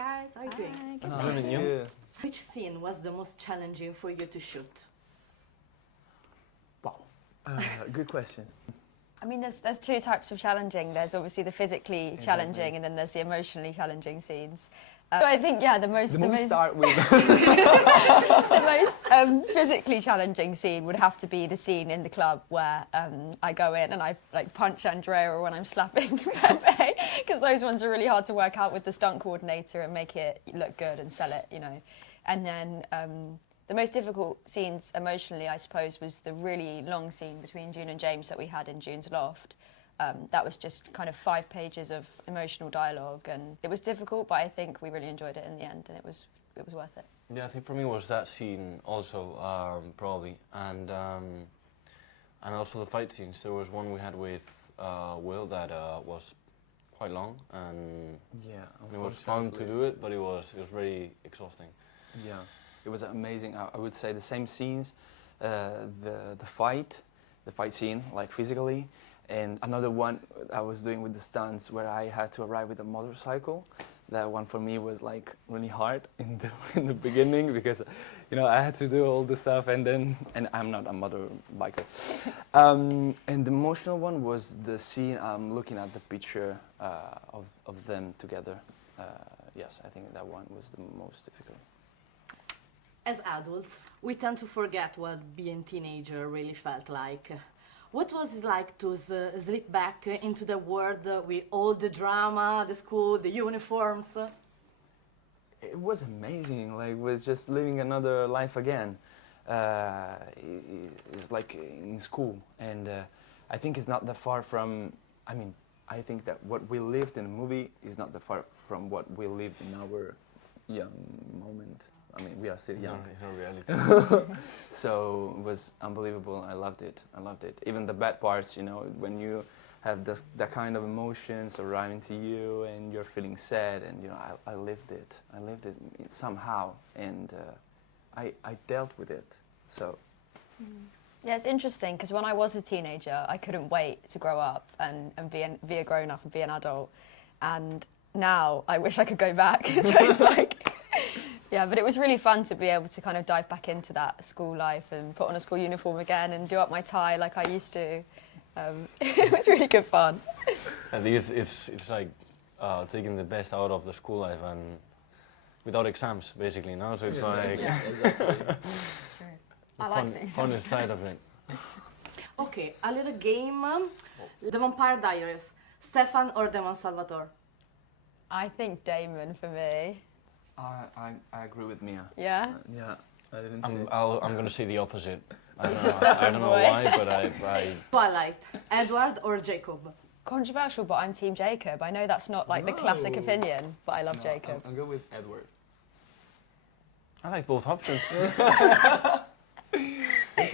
guys, how are you doing? Good, Good and you? Which scene was the most challenging for you to shoot? Wow. Good question. I mean, there's two types of challenging. There's obviously the physically challenging, and then there's the emotionally challenging scenes. So I think, yeah, the most Start with the most physically challenging scene would have to be the scene in the club where I go in and I like punch Andrea, or when I'm slapping Pepe, because those ones are really hard to work out with the stunt coordinator and make it look good and sell it, you know. And then the most difficult scenes emotionally, I suppose, was the really long scene between June and James that we had in June's loft. That was just kind of 5 pages of emotional dialogue, and it was difficult, but I think we really enjoyed it in the end, and it was worth it. Yeah, I think for me it was that scene also, probably, and also the fight scenes. There was one we had with Will that was quite long, and it was fun to do it, but it was very exhausting. Yeah, it was amazing. I would say the same scenes, the fight scene, like physically, and another one I was doing with the stunts where I had to arrive with a motorcycle. That one for me was like really hard in the beginning, because I had to do all the stuff, and I'm not a motorbiker. And the emotional one was the scene I'm looking at the picture of them together. Yes, I think that one was the most difficult. As adults, we tend to forget what being teenager really felt like. What was it like to slip back into the world with all the drama, the school, the uniforms? It was amazing. Like, it was just living another life again. It's like in school, and I think it's not that far from. I mean, I think that what we lived in the movie is not that far from what we lived in our young moment. I mean, we are still young. No, it's not reality. So it was unbelievable. I loved it. Even the bad parts, when you have that kind of emotions arriving to you, and you're feeling sad, and I lived it. I lived it somehow, and I dealt with it. So. Yeah, it's interesting, because when I was a teenager, I couldn't wait to grow up and be a grown up and be an adult. And now I wish I could go back. So it's like. Yeah, but it was really fun to be able to kind of dive back into that school life and put on a school uniform again and do up my tie like I used to. It was really good fun. I think it's like taking the best out of the school life and without exams, basically. No, so it's like exactly. I like the fun exams. side of it. Okay, a little game. The Vampire Diaries. Stefan or Damon Salvatore? I think Damon for me. I agree with Mia. Yeah? Yeah, I didn't I'm going to say the opposite. I don't know why, but I Twilight. Edward or Jacob? Controversial, but I'm Team Jacob. I know that's not like the classic opinion, but I love Jacob. I'll go with Edward. I like both options.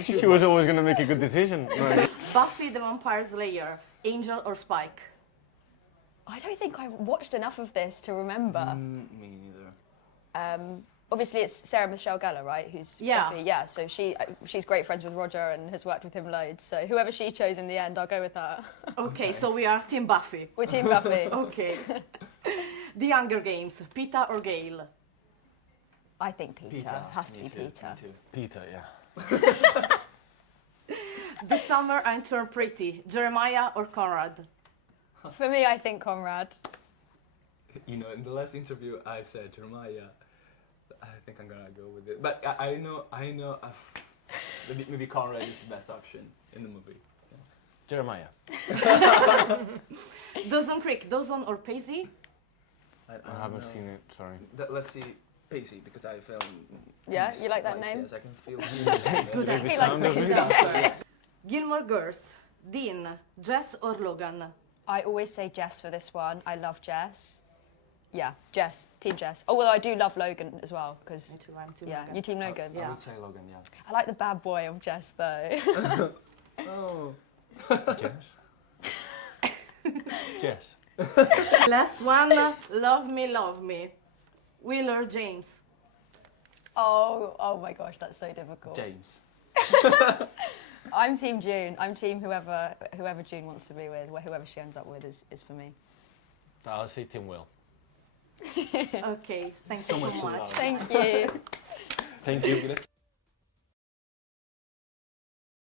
She was always going to make a good decision. Right. Buffy the Vampire Slayer. Angel or Spike? I don't think I watched enough of this to remember. Me neither. Obviously, it's Sarah Michelle Gellar, right? Who's Buffy. Yeah. So she's great friends with Roger and has worked with him loads. So whoever she chose in the end, I'll go with her. Okay, so we are Team Buffy. We're Team Buffy. Okay. The Hunger Games. Peeta or Gale? I think Peter. Has to be Peter. Peter, yeah. The Summer I Turned Pretty. Jeremiah or Conrad? For me, I think Conrad. In the last interview, I said Jeremiah. I think I'm gonna go with it, but I know. Maybe Conrad is the best option in the movie. Yeah. Jeremiah. Dawson Creek. Dawson or Pacey? I haven't seen it, sorry. Let's see Pacey, because I felt. Yeah, you like that name? Yes, I can feel. Good. He likes Pacey. Gilmore Girls. Dean, Jess or Logan? I always say Jess for this one. I love Jess. Yeah, Jess. Team Jess. Oh, well, I do love Logan as well, because... Me too, I'm Team yeah, Logan. you Team Logan? I would say Logan, yeah. I like the bad boy of Jess, though. Oh. Jess? Jess. Last one. Love Me, Love Me. Will or James? Oh my gosh, that's so difficult. James. I'm Team June. I'm Team whoever June wants to be with, whoever she ends up with is for me. I'll say Tim Will. Okay, thank So you much so much. love. Thank you. Thank you.